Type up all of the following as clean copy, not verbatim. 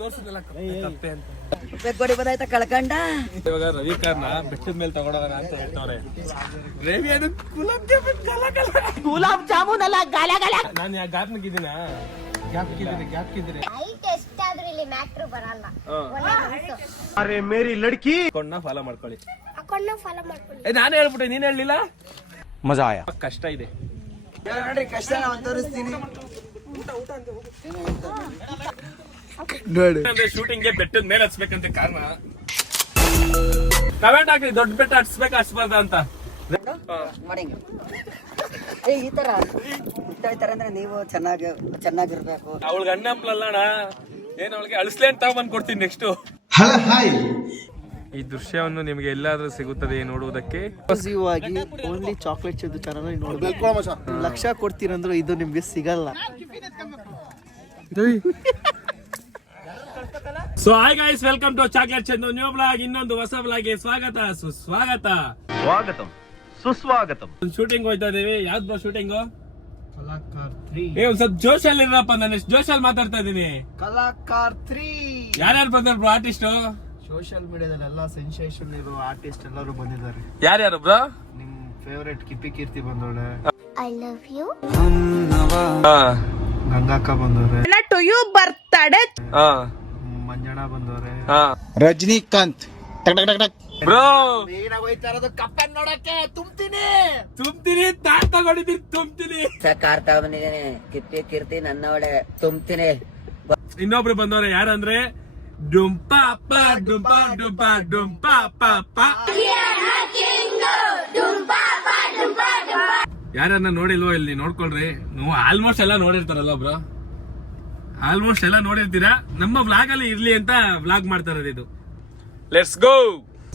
ತೋರ್ಸಿದಲ್ಲ ತಪ್ಪೆ ಅಂತ ಬೆಕ್ಕೋಡಿ ಬಂದಾಯ್ತಾ ಕಳ್ಕಂಡ. ಇವಾಗ ರವಿ ಕಾರ್ನ ಬೆಟ್ಟದ ಮೇಲೆ ತಗೊಂಡೋಗೋಣ ಅಂತ ಹೇಳ್ತವ್ರೆ. ರವಿ ಅದು ಗುಲಾಬ್ ಜಾಮೂನ್ ಅಲ್ಲ ಗಲ ಗಲ. ನಾನು ಯಾ ಗಾಪ್ನಿಗಿದ್ದೀನ ಗ್ಯಾಪ್ಕಿದ್ರೆ ಎಷ್ಟಾದ್ರೂ ಇಲ್ಲಿ ಮ್ಯಾಟ್ರು ಬರಲ್ಲ. ಅರೆ ಮೇರಿ ಲಡ್ಕಿ ಅಕೌಂಟ್ನ ಫಾಲೋ ಮಾಡ್ಕೊಳ್ಳಿ. ನಾನು ಹೇಳ್ಬಿಟ್ಟೆ, ನೀನ್ ಹೇಳಲಿಲ್ಲ. ಮಜಾ ಆಯಾ. ಕಷ್ಟ ಇದೆ ನೋಡ್ರಿ, ಕಷ್ಟ ತೋರಿಸ್ತೀನಿ ನೋಡಿ. ಶೂಟಿಂಗ್ಗೆ ಬೆಟ್ಟದ ಮೇಲೆ ಹಚ್ಬೇಕಂತ ಕಾರಣ ಕಮೆಂಟ್ ಹಾಕಿ, ದೊಡ್ಡ ಬೆಟ್ಟ ಹಚ್ಬೇಕು ಹಚ್ಬಾರ್ದ ಅಂತ. ಈ ತರ ಅಂದ್ರೆ ನೀವು ಚೆನ್ನಾಗಿರ್ಬೇಕು. ಅವಳಿಗೆ ಅಣ್ಣ ಹಂಪ್ಲಲ್ಲಣ್ಣ, ಏನ್ ಅವಳಿಗೆ ಅಳಿಸ್ಲೆ ಅಂತ ಬಂದ್ ಕೊಡ್ತೀನಿ ನೆಕ್ಸ್ಟ್. ಈ ದೃಶ್ಯವನ್ನು ನಿಮಗೆ ಎಲ್ಲಾದ್ರೂ ಸಿಗುತ್ತದೆ ನೋಡುವುದಕ್ಕೆ. ಓನ್ಲಿ ಚಾಕ್ಲೇಟ್ ಚೆಂದು ಚೆನ್ನಾಗಿ ನೋಡ್ಬೇಕು. ಲಕ್ಷ ಕೊಡ್ತೀರಂದ್ರು ಇದು ನಿಮ್ಗೆ ಸಿಗಲ್ಲ. So hi guys, welcome to chocolate Chandu new blog. ಇನ್ನೊಂದು ಹೊಸ ಬ್ಲಾಗ್ಗೆ ಸ್ವಾಗತ ಸುಸ್ವಾಗತಂ. ಶೂಟಿಂಗ್ ಹೋಯ್ತಾ ಇದೀವಿ. ಯಾವ್ದು ಬ್ರೋ ಶೂಟಿಂಗು? ಒಂದ್ ಸ್ವಲ್ಪ ಜೋಶಲ್ಲಿ ಇರಪ್ಪ, ನಾನು ಎಷ್ಟು ಜೋಶಲ್ಲಿ ಮಾತಾಡ್ತಾ ಇದೀನಿ. ಕಲಾಕಾರ್ 3 ಯಾರ್ಯಾರು ಬಂದಾರ ಬ್ರೋ ಆರ್ಟಿಸ್ಟ್? ಸೋಷಿಯಲ್ ಮೀಡಿಯಾದಲ್ಲಿ ಎಲ್ಲ ಸೆನ್ಸೇಷನ್ ಇರೋ ಆರ್ಟಿಸ್ಟ್ ಎಲ್ಲರೂ ಬಂದಿದ್ದಾರೆ. ಯಾರ್ಯಾರು ಬ್ರೋ? ನಿಮ್ ಫೇವರೇಟ್ ಕಿಪ್ಪಿ ಕೀರ್ತಿ ಬಂದವಳೆ, ಐ ಲವ್ ಯು. ಗಂಗಾಕ್ಕ ಬಂದವ್ರೆ, ಬರ್ತಡೆ ಮಂಜಣ್ಣ ಬಂದವ್ರೆ, ರಜನಿಕಾಂತ್ ಬ್ರೋ ಕಪ್ಪನ್ ನೋಡಕ್ಕೆ ತುಂಬ್ತೀನಿ ತಾಟ್ ತಗೊಂಡಿದ್ದೀನಿ, ತುಂಬ್ತೀನಿ. ಕಾರ್ ತಗೊಂಡಿದ್ದೇನೆ, ಕಿಪ್ಪಿ ಕೀರ್ತಿ ನನ್ನವಳೆ, ತುಂಬ್ತೀನಿ. ಇನ್ನೊಬ್ರು ಬಂದವ್ರೆ, ಯಾರಂದ್ರೆ ಡುಂಪಾಪ ಡುಂಪಾ ಡುಂಪಾ ಡುಂಪಾಪ. ಯಾರನ್ನ ನೋಡಿಲ್ವೋ ಇಲ್ಲಿ ನೋಡ್ಕೊಳ್ರಿ. ನೀವು ಆಲ್ಮೋಸ್ಟ್ ಎಲ್ಲ ನೋಡಿರ್ತಾರಲ್ಲ ಬ್ರೋ, ಆಲ್ಮೋಸ್ಟ್ ಎಲ್ಲ ನೋಡಿರ್ತೀರಾ. ನಮ್ಮ ವ್ಲಾಗ್ ಅಲ್ಲಿ ಇರ್ಲಿ ಅಂತ ವ್ಲಾಗ್ ಮಾಡ್ತಾ ಇರೋದು ಇದು. Let's go.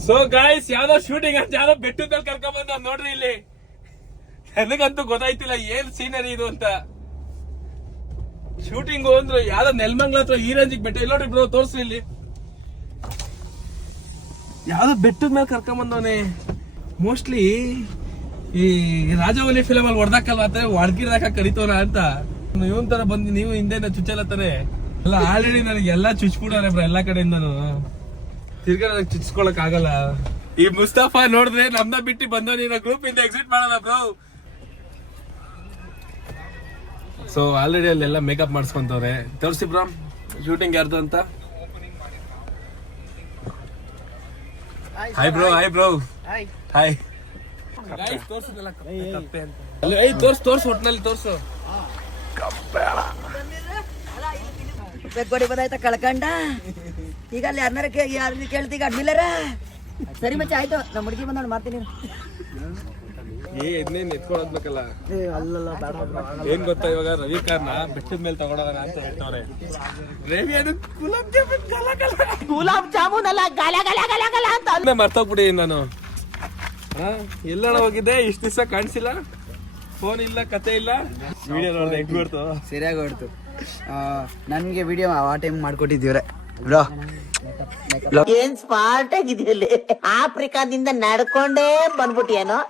ಸೊ ಗೈಸ್, ಯಾವ್ದೋ ಶೂಟಿಂಗ್ ಅಂತ ಯಾವ್ದೋ ಬೆಟ್ಟದ ಮೇಲೆ ಕರ್ಕೊಂಡ್ ಬಂದ ನೋಡ್ರಿ. ಇಲ್ಲಿ ನನಗಂತೂ ಗೊತ್ತಾಯ್ತಿಲ್ಲ ಏನ್ ಸೀನರಿ ಇದು ಅಂತ. ಶೂಟಿಂಗ್ ಅಂದ್ರೆ ಯಾವ್ದೋ ನೆಲಮಂಗಲ ಹತ್ರ ಈ ರೇಂಜಿಗೆ ಬೆಟ್ಟ. ಇಲ್ಲ ನೋಡ್ರಿ ಬ್ರೋ, ತೋರ್ಸ್ರಿ ಇಲ್ಲಿ. ಯಾವ್ದೋ ಬೆಟ್ಟದ ಮೇಲೆ ಕರ್ಕೊಂಡ್ ಬಂದವನೆ. ಮೋಸ್ಟ್ಲಿ ಈ ರಾಜವಲಿ ಫಿಲಮ್ ಅಲ್ಲಿ ಹೊಡೆದಾಕಲ್ವ ಅಂತ ಹೊಡ್ಗಿರ್ದಾಕ ಕರಿತವನ ಅಂತ. ಇವನ್ ತರ ಬಂದು ನೀವು ಹಿಂದೆ ಚುಚ್ಚಲತ್ತಾನೆ ಎಲ್ಲ. ಆಲ್ರೆಡಿ ನನಗೆ ಎಲ್ಲಾ ಚುಚ್ಬಿಡಾರೆ ಬ್ರೋ, ಎಲ್ಲಾ ಕಡೆಯಿಂದನು. ತಿರ್ಗಾ ನನಗೆ ಚುಚ್ಕೊಳಕ್ ಆಗಲ್ಲ. ಈ ಮುಸ್ತಫಾ ನೋಡಿದ್ರೆ ನಮ್ನ ಬಿಟ್ಟು ಬಂದವನ ಗ್ರೂಪ್ ಇಂದ ಎಕ್ಸಿಟ್ ಮಾಡಲ್ಲ ಬ್ರೋ. ಸೊ ಆಲ್ರೆಡಿ ಅಲ್ಲೆಲ್ಲ ಮೇಕಪ್ ಮಾಡಿಸ್ಕೊಂತವ್ರೆ. ತೋರಿಸಿ ಬ್ರೋ ಶೂಟಿಂಗ್ ಯಾರ್ದು ಅಂತ. Hi bro, hi bro, hi. ತೋರ್ಸಿದಲ್ಲ ತಪ್ಪೆ ಅಂತ. ತೋರ್ಸು ಒಟ್ನಲ್ಲಿ ತೋರ್ಸು. ಬೆಕ್ಕೋಡಿ ಬಂದಾಯ್ತಾ ಕಳ್ಕಂಡ. ಈಗ ಅಲ್ಲಿ ಯಾರನ್ನಾರ ಕೇಳ್ತೀಗ ಅಡ್ಮಿಲ್ಲರ. ಸರಿ ಮಚ್ಚ, ಆಯ್ತು. ನಮ್ಮ ಹುಡುಗಿ ಬಂದವಳು ಮಾಡ್ತೀನಿ. ಇದನ್ನೇನ್ ಎತ್ಕೊಳದ್ಬೇಕಲ್ಲ. ಏನ್ ಗೊತ್ತಾ, ಇವಾಗ ರವಿ ಕಾರ್ನ ಬೆಟ್ಟದ ಮೇಲೆ ತಗೊಂಡೋಗೋಣ ಅಂತ ಹೇಳ್ತವ್ರೆ. ರವಿ ಅದು ಗುಲಾಬ್ ಜಾಮೂನ್ ಅಲ್ಲ ಗಲ ಗಲ ಗಲ ಗಲ ಅಂತ ಮರ್ತೋಗ್ಬಿಡಿ ನಾನು. ಎಲ್ಲಾಣ ಹೋಗಿದ್ದೆ, ಇಷ್ಟ ದಿವಸ ಕಾಣಿಸಿಲ್ಲ, ಫೋನ್ ಇಲ್ಲ, ಕತೆ ಇಲ್ಲ. ವಿಡಿಯೋ ನೋಡಿದೆ, ಹೆಂಗ್ ಹೊಡ್ತು, ಸರಿಯಾಗಿ ಹೊಡ್ತು. ನನ್ಗೆ ವಿಡಿಯೋ ಆ ಟೈಮ್ ಮಾಡ್ಕೊಟ್ಟಿದ್ದೀವ್ರೆ ಬ್ರೋ. ಏನ್ ಸ್ಮಾರ್ಟ್ ಆಗಿದೆಯಲ್ಲಿ, ಆಫ್ರಿಕಾದಿಂದ ನಡ್ಕೊಂಡೇ ಬಂದ್ಬಿಟ್ಟಿಯೇನೋ.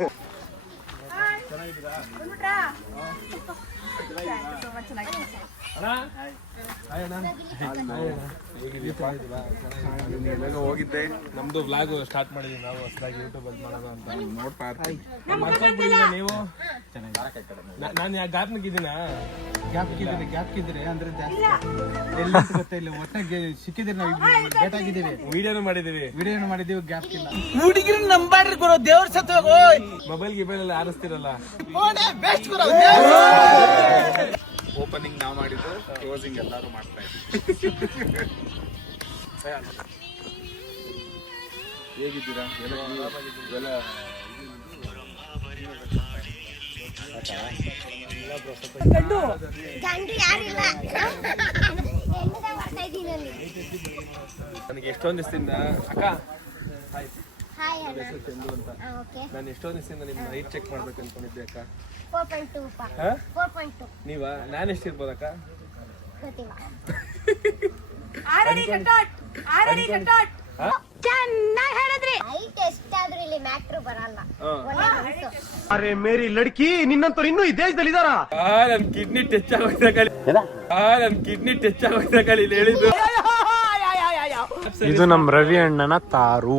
ಹೋಗಿದ್ದೆ, ನಮ್ದು ವ್ಲಾಗ್ ಸ್ಟಾರ್ಟ್ ಮಾಡಿದ್ವಿ ನಾವು ಹೊಸದಾಗಿ ಯೂಟ್ಯೂಬ್ ಅಲ್ಲಿ ಮಾಡೋಣ ಅಂತ. ನೋಡ್ತಾ ಇರ್ತೀವಿ ನೀವು. ನಾನು ಗ್ಯಾಪ್ನಿಗಿದ್ದೀನ ಗ್ಯಾಪ್ಕಿದ್ರೆ ಅಂದ್ರೆ ಜಾಸ್ತಿ ಗೊತ್ತಿಲ್ಲ. ಒಟ್ಟಾಗಿ ಸಿಕ್ಕಿದ್ರೆ ನಾವು ಗೇಟ್ ಆಗಿದ್ದೀವಿ. ವಿಡಿಯೋನು ಮಾಡಿದೀವಿ, ಗ್ಯಾಪ್ ಇಲ್ಲ. ಹುಡುಗಿರು ನಂಬಾಡ್ರಿ ಗುರು, ದೇವ್ರ ಸತ್ತು ಮೊಬೈಲ್ ಗಿಬೈಲ್ ಎಲ್ಲ ಆರಿಸ್ತಿರಲ್ಲ. ಓಪನಿಂಗ್ ನಾವು ಮಾಡಿದ್ದು, ಕ್ಲೋಸಿಂಗ್ ಎಲ್ಲರೂ ಮಾಡ್ತಾ ಇದ್ದೀವಿ. ಹೇಗಿದ್ದೀರಾ ಎಲ್ಲ? ನನಗೆ ಎಷ್ಟೊಂದು ದಿವಸದಿಂದ ಅಕ್ಕ ಚಂದು ಅಂತ, ನಾನು ಎಷ್ಟೊಂದು ದಿವಸದಿಂದ ನಿಮ್ ಹೈಟ್ ಚೆಕ್ ಮಾಡ್ಬೇಕು ಅನ್ಕೊಂಡಿದ್ದೆ ಅಕ್ಕ. 4.2 ನೀವಾ? ನಾನು ಎಷ್ಟಿರ್ಬೋದಕ್ಕ? ಚೆನ್ನಾಗಿ ಹೇಳಿದ್ರಿ. ಹೈಟ್ ಎಷ್ಟಾದ್ರೂ ಇಲ್ಲಿ ಮ್ಯಾಟ್ರು ಬರಲ್ಲ. ಅರೆ ಮೇರಿ ಲಡ್ಕಿ, ನಿನ್ನಂತವ್ರು ಇನ್ನೂ ಈ ದೇಶದಲ್ಲಿ ಇದಾರ? ನನ್ ಕಿಡ್ನಿ ಟಚ್ ಆಗೋಯ್ತ ಕಳಿ, ನನ್ ಕಿಡ್ನಿ ಟಚ್ ಆಗೋಯ್ತ ಕಳಿ ಹೇಳಿದ್ದು. ಇದು ನಮ್ ರವಿ ಅಣ್ಣನ ತಾರು.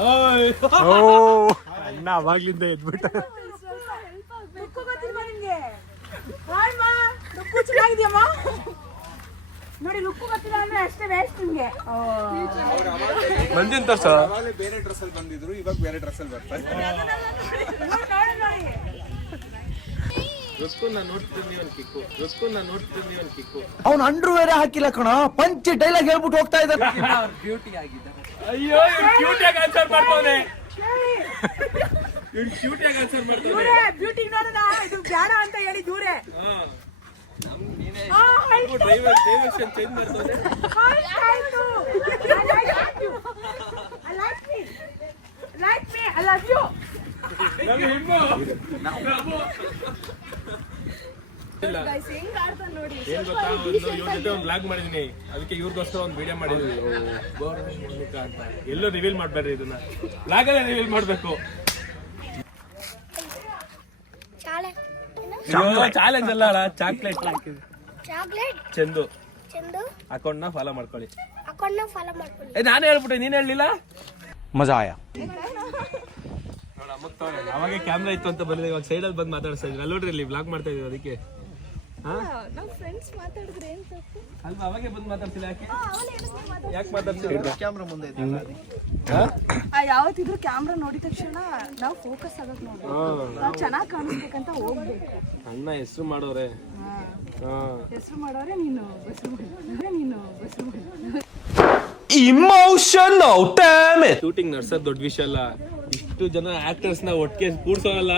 ಓ ಅಣ್ಣ ಅವಾಗ್ಲಿಂದ ಎದ್ಬಿಟ್ಟ. ನೋಡಿ ಲುಕ್ಕು ಗೊತ್ತಿಲ್ಲ ಅಂದ್ರೆ ಅಷ್ಟೇ ವೇಸ್ಟ್ ನಿಮ್ಗೆ. ಮಂದಿನ ತೋರ್ಸ ಬೇರೆ ಡ್ರೆಸ್ ಅಲ್ಲಿ ಬಂದಿದ್ರು, ಇವಾಗ ಬೇರೆ ಡ್ರೆಸ್ ಅಲ್ಲಿ ಬರ್ತಾರೆ. ಅವ್ನು ಅಂಡ್ರು ಬೇರೆ ಹಾಕಿಲ್ಲ ಕಣ, ಪಂಚ್ ಡೈಲಾಗ್ ಹೇಳ್ಬಿಟ್ಟು ಹೋಗ್ತಾ ಇದ್ದಾರೆ. ಅಯ್ಯೋ ಕ್ಯೂಟಿಯಾಗಿ ಆನ್ಸರ್ ಮಾಡ್ತಾನೆ. ಇವ್ನು ಕ್ಯೂಟಿಯಾಗಿ ಆನ್ಸರ್ ಮಾಡ್ತಾನೆ. ಬ್ಯೂಟಿ ನೋಡೋಣ, ಇದು ಬೇಡ ಅಂತ ಹೇಳಿ ದೂರೆ. ಡೈವರ್ಷನ್ ಚೇಂಜ್ ಮಾಡ್ತಾನೆ. I love you. ನಮ್ಮ ಹೆಣ್ಣು ಏನ್ ಗೊತ್ತಾ, ಇವ್ರ ಜೊತೆ ಒಂದು ಬ್ಲಾಗ್ ಮಾಡಿದೀನಿ, ಅದಕ್ಕೆ ಇವ್ರಿಗೋಸ್ಕರ ಒಂದು ವಿಡಿಯೋ ಮಾಡಿದೀನಿ ಅಂತ. ಎಲ್ಲೂ ರಿವೀಲ್ ಮಾಡ್ಬೇಡ್ರಿ, ಇದನ್ನ ಬ್ಲಾಗ್ ಅಲ್ಲೇ ರಿವೀಲ್ ಮಾಡ್ಬೇಕು. ಚಾಲೆಂಜ್ ಅಲ್ಲ, chocolate chocolate Chandu Chandu account ನ ಫಾಲೋ ಮಾಡ್ಕೊಳ್ಳಿ. ಅಕೌಂಟ್ ಫಾಲೋ ಮಾಡ್ಕೊಳ್ಳಿ. ನಾನು ಹೇಳ್ಬಿಟ್ಟೆ, ನೀನ್ ಹೇಳಲಿಲ್ಲ. ಮಜಾ ಆಯಾ. ಅವಾಗೆ ಕ್ಯಾಮ್ರಾ ಇತ್ತು ಅಂತ ಬಂದಿದೆ, ಇವಾಗ ಸೈಡಲ್ಲಿ ಬಂದು ಮಾತಾಡ್ತಾ ಇದ್ವಿ. ಅಲ್ಲಿ ನೋಡ್ರಿ, ಇಲ್ಲಿ ಬ್ಲಾಗ್ ಮಾಡ್ತಾ ಇದೀವಿ, ಅದಕ್ಕೆ ಅಲ್ವಾ ಅವಾಗೆ ಬಂದು ಮಾತಾಡ್ತಿಲ್ಲ. ಯಾಕೆ ಮಾತಾಡ್ತಿಲ್ಲ? ಕ್ಯಾಮ್ರಾ ಮುಂದೆ ಇದೆ. ಯಾವತ್ತಿದ್ರು ಕ್ಯಾಮ್ರಾ ನೋಡಿದ ತಕ್ಷಣ ನಾವು ಫೋಕಸ್ ಆಗೋದು ನೋಡಿ, ನಾವು ಚೆನ್ನಾಗಿ ಕಾಣಿಸ್ಬೇಕಂತ ಹೋಗ್ಬೇಕು. ಅಣ್ಣ ಹೆಸರು ಮಾಡೋರೆ, ಹೆಸರು ಮಾಡೋರೆ, ನೀನು ಹೆಸರು ಇಮೋಷನಲ್ ಡ್ಯಾಮೇಜ್. ಶೂಟಿಂಗ್ ನಡ್ಸೋದ್ ದೊಡ್ಡ ವಿಷಯ ಅಲ್ಲ, ಇಷ್ಟು ಜನ ಆಕ್ಟರ್ಸ್ ನ ಒಟ್ಟಿಗೆ ಕೂಡ್ಸೋನಲ್ಲ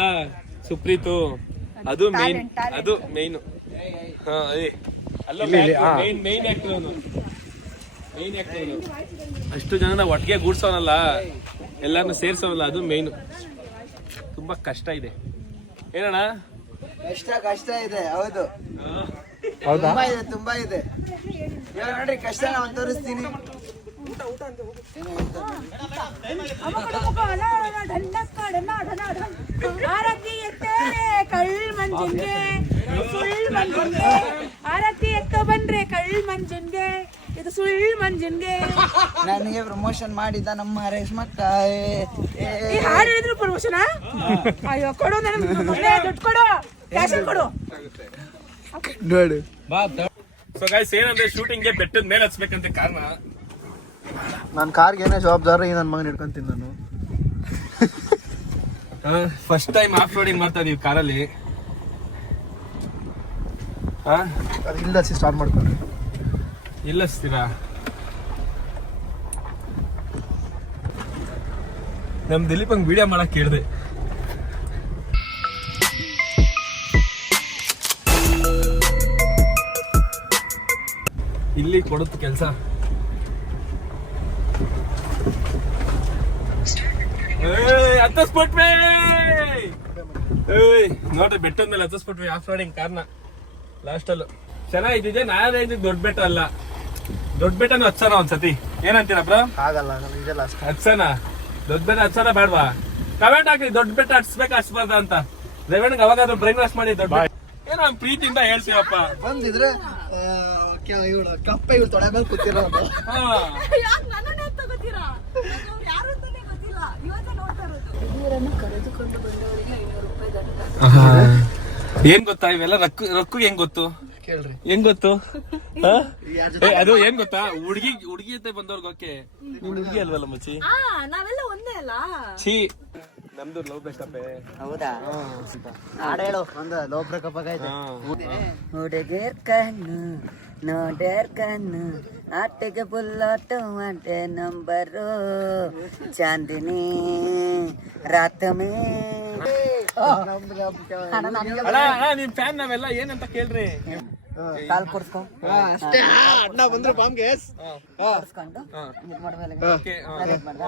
ಸುಪ್ರೀತು, ಅದು ಮೇನ್, ಅದು ಮೇನ್. ಮೇನ್ ಆಕ್ಟರ್ ಅವನು, ಅಷ್ಟು ಜನ ಒಟ್ಟಿಗೆ ಗೂಡ್ಸೋನಲ್ಲ, ಎಲ್ಲಾರನ್ನು ಸೇರ್ಸೋನಲ್ಲ, ಅದು ಮೇನ್. ತುಂಬಾ ಕಷ್ಟ ಇದೆ ಏನಣ್ಣ? ಕಷ್ಟ ಇದೆ, ಹೌದು. ತುಂಬಾ ಇದೆ. ಇವಾಗ ನೋಡ್ರಿ, ಕಷ್ಟ ನಾನು ತೋರಿಸ್ತೀನಿ. ಆರತಿ ಎತ್ತೆ ಕಳ್ ಮಂಜನ್ಗೆ ಸುಳ್ ಮಂಜನ್ಗೆ, ಆರತಿ ಎತ್ತ ಬಂದ್ರೆ ಕಳ್ ಮಂಜನ್ಗೆ, ಇದು ಸುಳ್ ಮಂಜನ್ಗೆ. ನನಗೆ ಪ್ರಮೋಷನ್ ಮಾಡಿದ್ದ ನಮ್ಮ ರೇಷ್ಮಕ್ಕ. ಈ ಹಾಡು ಹೇಳಿದ್ರು ಪ್ರಮೋಷನ್? ಅಯ್ಯೋ ಕೊಡು, ನನಗೆ ದುಡ್ಡು ಕೊಡು, ಕ್ಯಾಶನ್ ಕೊಡು. ನೋಡು ಸೊ ಗೈಸ್, ಏನಂದ್ರೆ ಶೂಟಿಂಗ್ಗೆ ಬೆಟ್ಟದ ಮೇಲೆ ಹಚ್ಬೇಕಂತ ಕಾರಣ, ನನ್ನ ಕಾರ್ಗೆ ಏನೇ ಜವಾಬ್ದಾರಿ ನನ್ನ ಮಗನ ಹಿಡ್ಕೊಂತೀನಿ ನಾನು. ಫಸ್ಟ್ ಟೈಮ್ ಆಫ್ ರೋಡಿಂಗ್ ಮಾಡ್ತಾ ಇದೀವಿ ಕಾರಲ್ಲಿ. ಅದು ಇಲ್ಲ ಸ್ಟಾರ್ಟ್ ಮಾಡ್ಕೊಂಡ್ರಿ. ಇಲ್ಲ ಹಚ್ತೀರಾ? ನಮ್ ದಿಲೀಪ್ ಹಂಗ್ ವಿಡಿಯೋ ಮಾಡಕ್ ಕೇಳಿದೆ. ಇಲ್ಲಿ ಕೊಡುತ್ತೆ ಕೆಲಸ. ಹತ್ತಿಸ್ಬಿಟ್ವಿ ನೋಡ್ರಿ, ಬೆಟ್ಟದ ಮೇಲೆ ಹತ್ತಿಸ್ಬಿಟ್ವಿ ಆಫ್ ರೋಡಿಂಗ್ ಕಾರ್ನ. ಲಾಸ್ಟ್ ಅಲ್ಲೂ ಚೆನ್ನಾಗಿದ್ದಿದೆ. ನಾನೇ ದೊಡ್ಡ ಬೆಟ್ಟ ಅಲ್ಲ, ದೊಡ್ಡ ಬೆಟ್ಟನು ಹತ್ಸನ ಒಂದ್ಸತಿ, ಏನಂತೀರ ಬ್ರೋ? ಆಗಲ್ಲ, ಇದೆ ಲಾಸ್ಟ್. ಹತ್ಸನ ದೊಡ್ಡ ಬೆಟ್ಟ ಹತ್ಸನ ಬೇಡವಾ? ಕಮೆಂಟ್ ಹಾಕಿ, ದೊಡ್ಡ ಬೆಟ್ಟ ಹತ್ಸ್ಬೇಕಾ ಹತ್ಸ್ಬಾರ್ದ ಅಂತ. ರೇವಣ್ಣಿಗೆ ಅವಾಗಾದ್ರೂ ಬ್ರೈನ್ ವಾಶ್ ಮಾಡಿ, ದೊಡ್ಡ ಏನೋ ಪ್ರೀತಿಯಿಂದ ಹೇಳ್ತೀವಪ್ಪ. ಬಂದಿದ್ರೆ ಕಪ್ಪೆ ಇವ್ರು ತೊಡೆ ಮೇಲೆ ಕೂತಿರೋ. ಕರೆದುಕೊಂಡು ಬಂದವರಿಗೆ 500 ರೂಪಾಯಿ ದಂಡ. ಏನ್ ಗೊತ್ತಾ, ಇವೆಲ್ಲ ರೊಕ್ಕ ಹೆಂಗ್ ಗೊತ್ತು ಕೇಳ್ರಿ, ಹೆಂಗ್ ಗೊತ್ತು? ಅದು ಏನ್ ಗೊತ್ತಾ, ಹುಡುಗಿ ಜೊತೆ ಬಂದವ್ರಿಗೆ ಓಕೆ, ನೀನ್ ಹುಡುಗಿ ಅಲ್ವಲ್ಲ ಮಚ್ಚಿ? ನಾವೆಲ್ಲ ಒಂದೇ ಅಲ್ಲ. ಛೀ, ನಮ್ದು ಲವ್ ಬೇಕಪ್ಪ. ಹೌದಾ? ಹಾಡು ಹೇಳು. ಒಂದು ಲೋ ಬ್ರೇಕಪ್ ಆಗೈತೆ. ಹುಡುಗರ್ ಕಣ್ಣು ನೋಡರ್ ಕಣ್ಣು, ಆಟೆಗೆ ಬುಲ್ಲೋಟು ಅಂಟೆ ನಂಬರು, ಚಾಂದಿನಿ ರಾತ್ ಮೇ. ನಿಮ್ ಫ್ಯಾನ್ ನಾವೆಲ್ಲ ಏನಂತ ಕೇಳ್ರಿ. ಕಾಲ್ ಕೊಡ್ಸ್ಕೊ ಅಷ್ಟೇ ಅಣ್ಣ ಬಂದ್ರೆ ಬಾಂಬ್ಗೆ ಕೊಡ್ಸ್ಕೊಂಡು ಇದ್ ಮಾಡು ಮೇಲೆ ಇದ್ ಮಾಡ್ದ?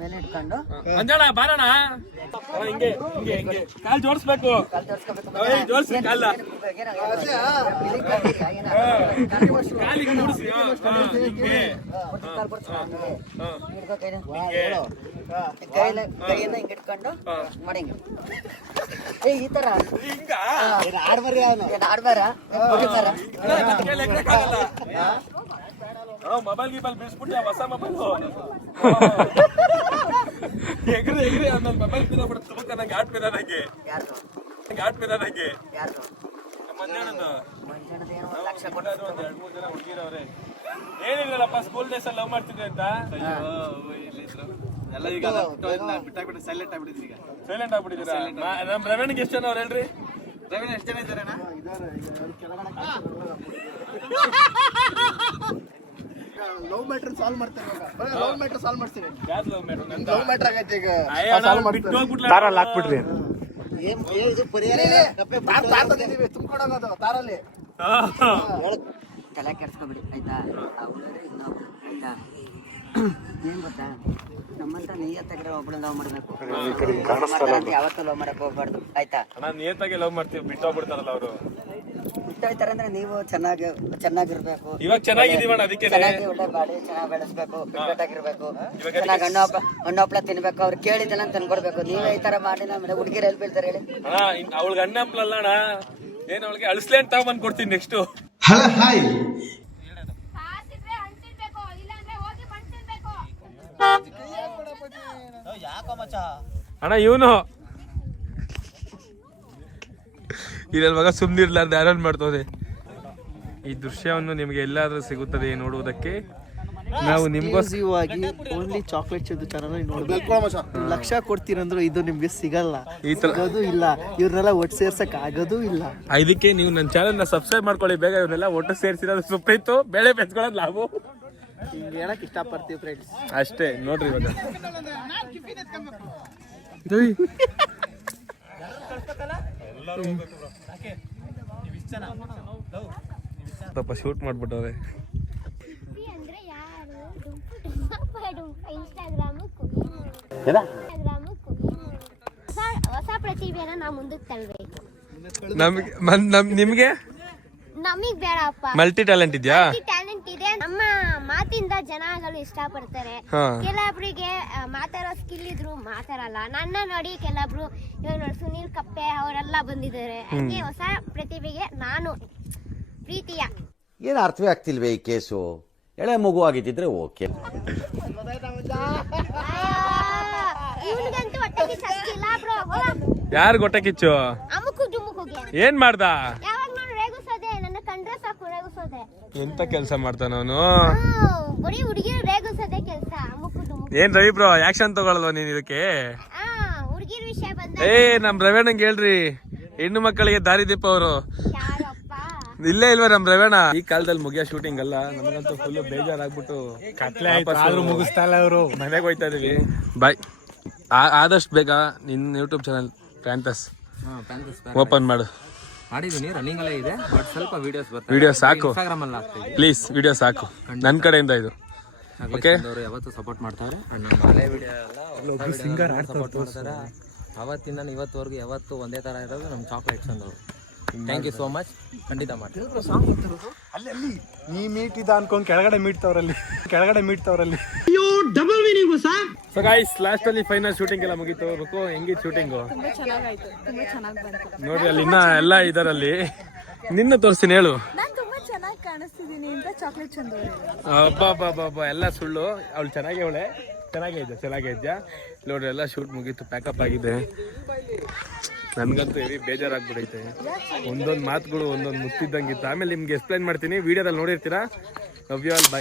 ಮೇಲೆ ಇಟ್ಕೊಂಡು ಅಂಜಣ್ಣ ಬಾರಣ ಹಿಂಗೆ ಹಿಂಗೆ ಹಿಂಗೆ ಕಾಲ್ ಜೋಡಿಸ್ಬೇಕು ಕಾಲ್ ತೋರ್ಸ್ಕೊಬೇಕು ಜೋಡಿಸಿ ಕಾಲ ಕಾಲಿಗೆ ಜೋಡಿಸಿ ಹಿಂಗೆ ಕಾಲ್ ಕೊಡ್ಸ್ಕೊಂಡು ಹಿಡ್ಕೊ ಕೈನ ಕೈಯನ್ನ ಹಿಂಗ್ ಇಟ್ಕೊಂಡು ಮಾಡಿ ಹಿಂಗೆ ಏ ಈ ತರ ಹಿಂಗ ಏನ್ ಆಡ್ಬಾರ ಹೊಡಿತಾರ ಮೊಬೈಲ್ ಗಿಬೈಲ್ ಬಿಡಿಸ್ಬಿಟ್ಟು ಹೊಸ ಮೊಬೈಲ್ ಎಗ್ರಿ ಎಗ್ರಿ ಆಮೇಲೆ ಮೊಬೈಲ್ ಪಿನ ಬಿಡ್ತು ನಂಗೆ ಆಟ್ ಪಿನ ನಂಗೆ ಯಾರ್ದು ನಂಗೆ ಆಟ್ ಪಿನ ನಂಗೆ ಯಾರ್ದು ಮಂಜಣ್ಣನ ಮಂಜಣ್ಣದ ಏನೋ 1 ಲಕ್ಷ ಒಂದ್ 2-3 ಜನ ಹುಡುಗಿರವ್ರೆ ಏನಿಲ್ಲಪ್ಪ ಸ್ಕೂಲ್ ಡೇಸ್ ಅಲ್ಲಿ ಲವ್ ಮಾಡ್ತಿದ್ದೆ ಅಂತ ಎಲ್ಲ ಈಗ ಬಿಟ್ಟಾಕ್ಬಿಟ್ಟು ಸೈಲೆಂಟ್ ಆಗ್ಬಿಟ್ಟಿದ್ರಿ ಈಗ ಸೈಲೆಂಟ್ ಆಗ್ಬಿಟ್ಟಿದ್ದೀರಾ ನಮ್ ರವೀಣ್ಗೆ ಎಷ್ಟು ಜನ ಅವ್ರು ಹೇಳ್ರಿ ರವೀಣ ಎಷ್ಟು ಜನ ಇದ್ದಾರೆ ಲವ್ ಮ್ಯಾಟ್ರ್ ಸಾಲ್ವ್ ಮಾಡ್ತಾರೆ ಲವ್ ಮ್ಯಾಟ್ರ್ ಸಾಲ್ವ್ ಮಾಡ್ತೀವಿ ಯಾವ್ದು ಲವ್ ಮೇಡಮ್ ಲವ್ ಮ್ಯಾಟ್ರ್ ಆಗೈತೆ ಈಗ ಬಿಟ್ಟು ಹೋಗ್ಬಿಟ್ಲ ತಾರಲ್ಲಿ ಹಾಕ್ಬಿಟ್ರಿ ಇದು ಪರಿಹಾರ ತಾರ್ ತಂದಿದ್ದೀವಿ ತುಂಬ್ಕೊಂಡೋಗೋದು ತಾರಲ್ಲಿ ತಲೆ ಕೆಡ್ಸ್ಕೊಬಿಡಿ ಆಯ್ತಾ ಅವಳೇ ಇನ್ನೊಬ್ರು ಆಯ್ತಾ ಏನ್ ಗೊತ್ತಾ ನಮ್ಮಂತ ನಿಯತ್ತಾಗಿರೋ ಒಬ್ಬಳು ಲವ್ ಮಾಡ್ಬೇಕು ಯಾವತ್ತೂ ಲವ್ ಮಾಡಕ್ ಹೋಗ್ಬಾರ್ದು ಆಯ್ತಾ ನಾನು ನಿಯತ್ತಾಗಿ ಲವ್ ಮಾಡ್ತೀವಿ ಬಿಟ್ಟು ಹೋಗ್ಬಿಡ್ತಾರಲ್ಲ ಅವರು ಬಿಟ್ಟೋಯ್ತಾರೆ ಅಂದ್ರೆ ನೀವು ಚೆನ್ನಾಗಿರ್ಬೇಕು ಇವಾಗ ಚೆನ್ನಾಗಿದೀವಣ್ಣ ಅದಕ್ಕೆ ಚೆನ್ನಾಗಿ ಒಳ್ಳೆ ಬಾಡಿ ಚೆನ್ನಾಗಿ ಬೆಳೆಸ್ಬೇಕು ಫಿಟ್ಟಾಗಿರ್ಬೇಕು ಚೆನ್ನಾಗಿ ಹಣ್ಣು ಹಪ್ಪಳ ತಿನ್ಬೇಕು ಅವ್ರು ಕೇಳಿದ್ದೆಲ್ಲ ತಂದ್ಕೊಡ್ಬೇಕು ನೀವೇ ಈ ತರ ಮಾಡಿ ನಮ್ಮನೆ ಹುಡುಗಿರು ಎಲ್ಲಿ ಬೀಳ್ತಾರೆ ಹೇಳಿ ಅಣ್ಣ ಅವಳಿಗೆ ಅಣ್ಣ ಹಂಪ್ಲಲ್ಲ ಅಣ್ಣ ಏನ್ ಅವಳಿಗೆ ಅಳಿಸ್ಲೆ ಅಂತ ತಗೊಂಡ್ ಕೊಡ್ತೀನಿ ನೆಕ್ಸ್ಟ್ ಅಣ್ಣ ಇವನು ಇದ್ರಲ್ಲಿ ಮಗ ಸುಮ್ನಿರ್ಲಾರ್ದು ಯಾರನ್ ಮಾಡ್ತೋದೆ ಈ ದೃಶ್ಯವನ್ನು ನಿಮ್ಗೆ ಎಲ್ಲಾದ್ರೂ ಸಿಗುತ್ತದೆ ನೋಡುವುದಕ್ಕೆ ನಾವು ನಿಮ್ಗೋಸ್ಕರವಾಗಿ ಓನ್ಲಿ ಚಾಕ್ಲೇಟ್ ಚೆದ್ದು ಚಾನಲ್ ನೋಡ್ಬೇಕು ಲಕ್ಷ ಕೊಡ್ತೀರಂದ್ರು ಇದು ನಿಮ್ಗೆ ಸಿಗಲ್ಲ ಈ ತರ ಆಗೋದು ಇಲ್ಲ ಇವ್ರನ್ನೆಲ್ಲ ಒಟ್ಟು ಸೇರ್ಸಕ್ ಆಗೋದು ಇಲ್ಲ ಇದಕ್ಕೆ ನೀವು ನನ್ನ ಚಾನಲ್ ನ ಸಬ್ಸ್ಕ್ರೈಬ್ ಮಾಡ್ಕೊಳ್ಳಿ ಬೇಗ ಇವನ್ನೆಲ್ಲ ಒಟ್ಟು ಸೇರಿಸಿರೋದು ಸುಪ್ರೀತು ಬೆಳೆ ಬೆಚ್ಕೊಳ್ಳೋದು ನಾವು ಹಿಂಗೆ ಹೇಳಕ್ ಇಷ್ಟಪಡ್ತೀವಿ ಫ್ರೆಂಡ್ಸ್ ಅಷ್ಟೇ ನೋಡ್ರಿ ಇವಾಗ ಸ್ವಲ್ಪ ಶೂಟ್ ಮಾಡ್ಬಿಟ್ಟವ್ರೆ ಅಂದ್ರೆ ಯಾರು ಇನ್ಸ್ಟಾಗ್ರಾಮ್ ಹೊಸ ಪ್ರತಿಭೆನ ನಾವು ಮುಂದಕ್ಕೆ ತರಬೇಕು. ನಿಮ್ಗೆ ನಮಗ್ ಬೇಡಪ್ಪ, ಮಲ್ಟಿ ಟ್ಯಾಲೆಂಟ್ ಇದೆಯಾ? ಟ್ಯಾಲೆಂಟ್ ಇದೆ. ನಮ್ಮ ಮಾತಿಂದ ಜನಗಳು ಇಷ್ಟಪಡ್ತಾರೆ. ಕೆಲವೊಬ್ರಿಗೆ ಮಾತಾಡೋ ಸ್ಕಿಲ್ ಇದ್ರು ಮಾತಾಡಲ್ಲ. ನನ್ನ ನೋಡಿ ಕೆಲವೊಬ್ರು ಇವಾಗ ನೋಡಿ ಸುನೀಲ್ ಕಪ್ಪೆ ಅವರೆಲ್ಲ ಬಂದಿದ್ದಾರೆ. ಹಂಗೆ ಹೊಸ ಪ್ರತಿಭೆಗೆ ನಾನು ಪ್ರೀತಿಯ ಏನು ಅರ್ಥವೇ ಆಗ್ತಿಲ್ವೇ ಈ ಕೇಸು? ಎಳೆ ಮಗು ಆಗಿದ್ದಿದ್ರೆ ಓಕೆ. ಇವನಿಗಂತೂ ಹೊಟ್ಟೆ ಕಿಚ್ಚಿಲ್ಲ ಬ್ರೋ. ಯಾರು ಹೊಟ್ಟೆ ಕಿಚ್ಚು? ಅಮುಕು ಜುಮುಕುಗೆ ಏನ್ ಮಾಡ್ದ? ಯಾವಾಗ ನಾನು ರೇಗಿಸೋದೆ, ನನ್ನ ಕಂಡ್ರೆ ಸಾಕು ರೇಗಿಸೋದೆ. ಎಂತ ಕೆಲಸ ಮಾಡ್ತಾನ ಅವನು? ಬರೀ ಹುಡುಗಿರು ರೇಗಿಸೋದೆ ಕೆಲಸ. ಅಮುಕು ಜುಮುಕು. ಏನ್ ರವಿ ಬ್ರೋ ಆಕ್ಷನ್ ತಗೊಳ್ಳಲ್ವ ನೀನ್ ಇದಕ್ಕೆ? ಹುಡುಗಿರ ವಿಷಯ ಬಂದ ನಮ್ ರವೇಣಂಗೆ ಹೇಳ್ರಿ, ಹೆಣ್ಣು ಮಕ್ಕಳಿಗೆ ದಾರಿದೀಪ ಅವರು. ಯಾರಪ್ಪ? ಇಲ್ಲೇ ಇಲ್ವಾ ನಮ್ ರವೇಣ? ಈ ಕಾಲದಲ್ಲಿ ಮುಗಿಯೋ ಶೂಟಿಂಗ್ ಅಲ್ಲ, ನಮಗಂತೂ ಫುಲ್ ಬೇಜಾರಾಗ್ಬಿಟ್ಟು ಕತ್ಲೆ ಆದ್ರೂ ಮುಗಿಸ್ತಾ ಇಲ್ಲ ಅವರು. ಮನೆಗೆ ಹೋಯ್ತಾ ಇದೀವಿ. ಬಾಯ್. ಆದಷ್ಟು ಬೇಗ ನಿನ್ನ ಯೂಟ್ಯೂಬ್ ಚಾನಲ್ ಪ್ಯಾಂಥಸ್ ಓಪನ್ ಮಾಡು. ಮಾಡಿದೀನಿ, ರನ್ನಿಂಗ್ ಅಲ್ಲೇ ಇದೆ, ಬಟ್ ಸ್ವಲ್ಪ ವಿಡಿಯೋಸ್ ಬರ್ತಾರೆ. ವಿಡಿಯೋ ಸಾಕು, ಇನ್ಸ್ಟಾಗ್ರಾಮ್ ಅಲ್ಲಿ ಹಾಕ್ತೀವಿ. ಪ್ಲೀಸ್ ವಿಡಿಯೋ ಸಾಕು ನನ್ನ ಕಡೆಯಿಂದ ಇದು. ಓಕೆ, ಅವರು ಯಾವತ್ತೂ ಸಪೋರ್ಟ್ ಮಾಡ್ತಾರೆ. ನಮ್ಮ ಹಳೆ ವಿಡಿಯೋ ಎಲ್ಲ ಸಿಂಗರ್ ಸಪೋರ್ಟ್ ಮಾಡ್ತಾರೆ. ಅವತ್ತಿಂದ ಇವತ್ತುವರೆಗೂ ಯಾವತ್ತು ಒಂದೇ ತರ ಇರೋದು ನಮ್ಮ ಚಾಕ್ಲೇಟ್ಸ್ ಅಂದವರು. Thank you so much. ಖಂಡಿತ ಮಾಡ್ತೀವಿ. ಅಲ್ಲಿ ನೀ ಮೀಟ್ ಇದ ಅನ್ಕೊಂಡ್ ಕೆಳಗಡೆ ಮೀಟ್ತವ್ರಲ್ಲಿ ಸೊ ಗೈಸ್, ಲಾಸ್ಟ್ ಅಲ್ಲಿ ಫೈನಲ್ ಶೂಟಿಂಗ್ ಎಲ್ಲ ಮುಗೀತು. ರುಕು ಹೆಂಗಿತ್ತು ಶೂಟಿಂಗು? ತುಂಬಾ ಚೆನ್ನಾಗಾಯ್ತು, ತುಂಬಾ ಚೆನ್ನಾಗಿ ಬಂತು. ನೋಡ್ರಿ ಅಲ್ಲಿ ಇನ್ನ ಎಲ್ಲ ಇದರಲ್ಲಿ ನಿನ್ನ ತೋರಿಸ್ತೀನಿ, ಹೇಳು. ನಾನು ತುಂಬಾ ಚೆನ್ನಾಗಿ ಕಾಣಿಸ್ತಿದ್ದೀನಿ ಅಂತ ಚಾಕ್ಲೇಟ್ ಚಂದವ್ರೆ. ಅಬ್ಬಾ ಎಲ್ಲ ಸುಳ್ಳು. ಅವಳು ಚೆನ್ನಾಗೇ ಇದ್ಯಾ ನೋಡ್ರಿ. ಎಲ್ಲ ಶೂಟ್ ಮುಗೀತು, ಪ್ಯಾಕಪ್ ಆಗಿದೆ. ನನ್ಗಂತೂ ಹೆವಿ ಬೇಜಾರಾಗ್ಬಿಡೈತೆ. ಒಂದೊಂದು ಮಾತುಗಳು ಒಂದೊಂದು ಮುತ್ತಿದ್ದಂಗಿತ್ತು. ಆಮೇಲೆ ನಿಮ್ಗೆ ಎಕ್ಸ್ಪ್ಲೈನ್ ಮಾಡ್ತೀನಿ, ವಿಡಿಯೋದಲ್ಲಿ ನೋಡಿರ್ತೀರಾ. Love you all, by.